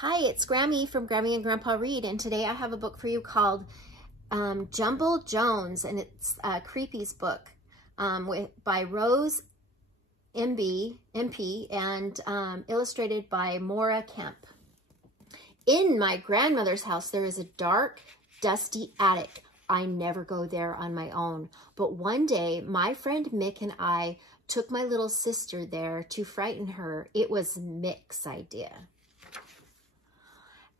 Hi, it's Grammy from Grammy and Grandpa Read, and today I have a book for you called Jumble Jones, and it's a Creepies book by Rose Impey and illustrated by Moira Kemp. In my grandmother's house, there is a dark, dusty attic. I never go there on my own, but one day my friend Mick and I took my little sister there to frighten her. It was Mick's idea.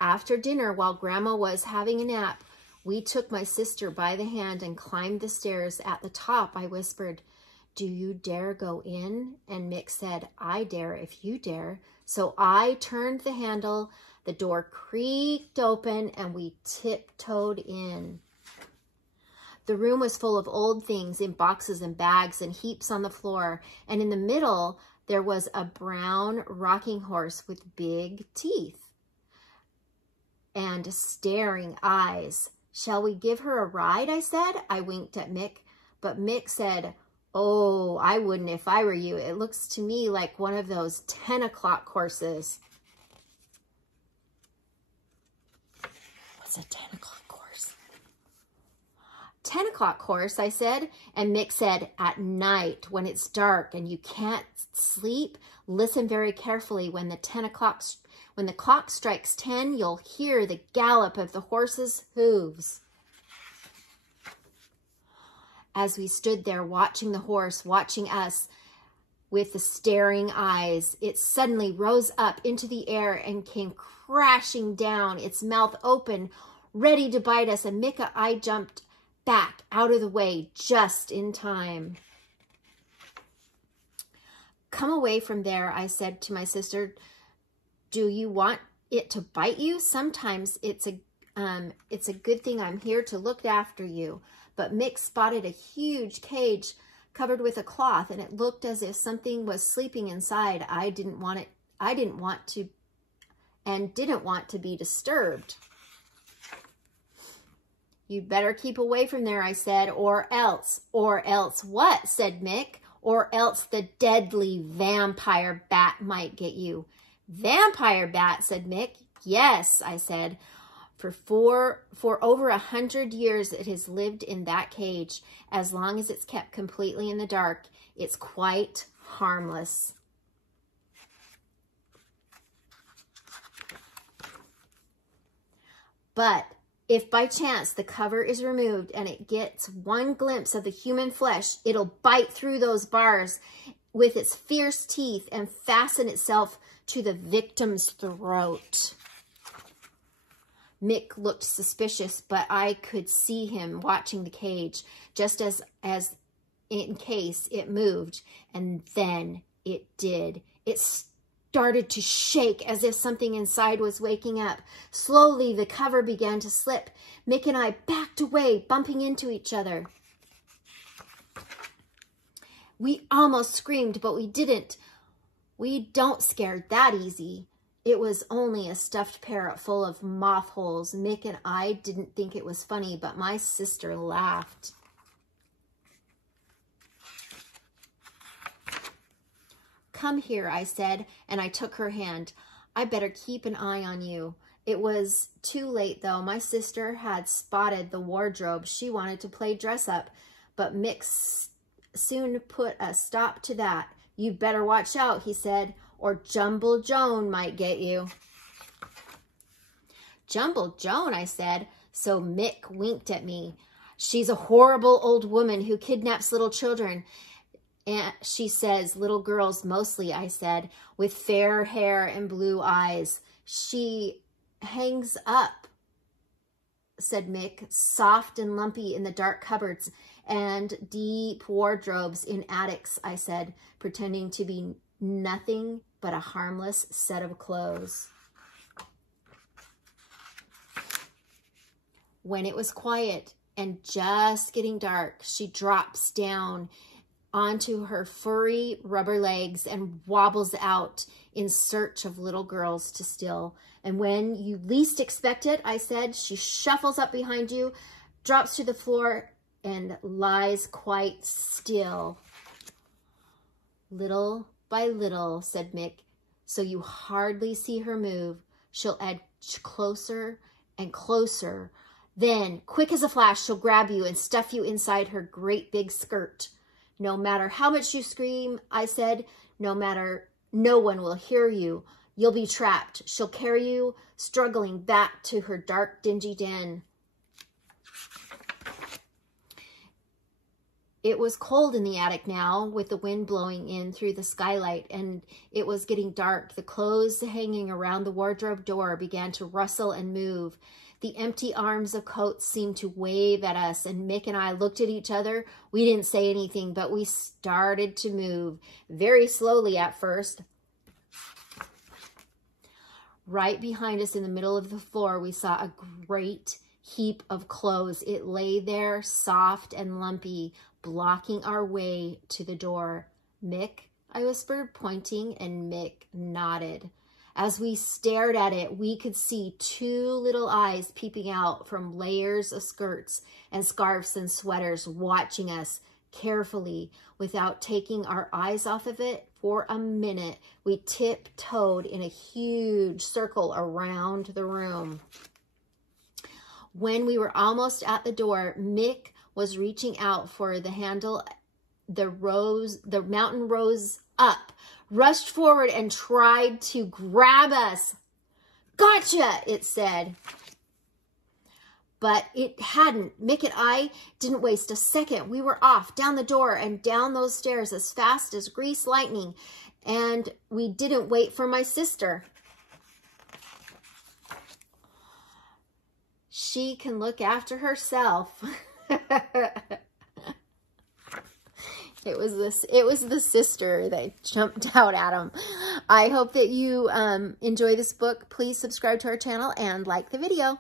After dinner, while Grandma was having a nap, we took my sister by the hand and climbed the stairs. At the top, I whispered, "Do you dare go in?" And Mick said, "I dare if you dare." So I turned the handle, the door creaked open, and we tiptoed in. The room was full of old things in boxes and bags and heaps on the floor, and in the middle, there was a brown rocking horse with big teeth and staring eyes. "Shall we give her a ride?" I said. I winked at Mick, but Mick said, "Oh, I wouldn't if I were you. It looks to me like one of those 10 o'clock horses." What's a 10 o'clock horse? 10 o'clock horse, I said, and Mick said, "At night when it's dark and you can't sleep, listen very carefully. When the clock strikes 10, you'll hear the gallop of the horse's hooves." As we stood there watching the horse, watching us with the staring eyes, it suddenly rose up into the air and came crashing down, its mouth open, ready to bite us, and Mick and I jumped back out of the way just in time. "Come away from there," I said to my sister. "Do you want it to bite you? Sometimes it's a good thing I'm here to look after you." But Mick spotted a huge cage covered with a cloth, and it looked as if something was sleeping inside. I didn't want to be disturbed. "You'd better keep away from there," I said, "or else." "Or else what?" said Mick. "Or else the deadly vampire bat might get you." "Vampire bat," said Mick. "Yes," I said. For over 100 years, it has lived in that cage. As long as it's kept completely in the dark, it's quite harmless. But if by chance the cover is removed and it gets one glimpse of the human flesh, it'll bite through those bars with its fierce teeth and fasten itself to the victim's throat." Mick looked suspicious, but I could see him watching the cage, just as in case it moved. And then it did. It started to shake as if something inside was waking up. Slowly, the cover began to slip. Mick and I backed away, bumping into each other. We almost screamed, but we didn't. We don't scare that easy. It was only a stuffed parrot full of moth holes. Mick and I didn't think it was funny, but my sister laughed. "Come here," I said, and I took her hand. "I better keep an eye on you." It was too late, though. My sister had spotted the wardrobe. She wanted to play dress up, but Mick soon put a stop to that. "You better watch out," he said, "or Jumble Joan might get you." "Jumble Joan," I said. So Mick winked at me. "She's a horrible old woman who kidnaps little children. And she says little girls mostly," I said, "with fair hair and blue eyes. She hangs up," said Mick, "soft and lumpy in the dark cupboards and deep wardrobes in attics," I said, pretending to be nothing but a harmless set of clothes. When it was quiet and just getting dark, she drops down onto her furry rubber legs and wobbles out in search of little girls to steal. "And when you least expect it," I said, "she shuffles up behind you, drops to the floor, and lies quite still." "Little by little," said Mick, "so you hardly see her move, she'll edge closer and closer. Then, quick as a flash, she'll grab you and stuff you inside her great big skirt. No matter how much you scream, I said, no one will hear you. You'll be trapped. She'll carry you, struggling back to her dark, dingy den. It was cold in the attic now, with the wind blowing in through the skylight, and it was getting dark. The clothes hanging around the wardrobe door began to rustle and move. The empty arms of coats seemed to wave at us, and Mick and I looked at each other. We didn't say anything, but we started to move, very slowly at first. Right behind us in the middle of the floor, we saw a great heap of clothes. It lay there, soft and lumpy, blocking our way to the door. Mick, I whispered, pointing, and Mick nodded. As we stared at it, we could see two little eyes peeping out from layers of skirts and scarves and sweaters, watching us carefully. Without taking our eyes off of it for a minute, we tiptoed in a huge circle around the room. When we were almost at the door, Mick was reaching out for the handle. The mountain rose up, rushed forward, and tried to grab us. Gotcha, it said. But it hadn't. Mick and I didn't waste a second. We were off, down the door and down those stairs as fast as greased lightning. And we didn't wait for my sister. She can look after herself. It was the sister that jumped out at him. I hope that you enjoy this book. Please subscribe to our channel and like the video.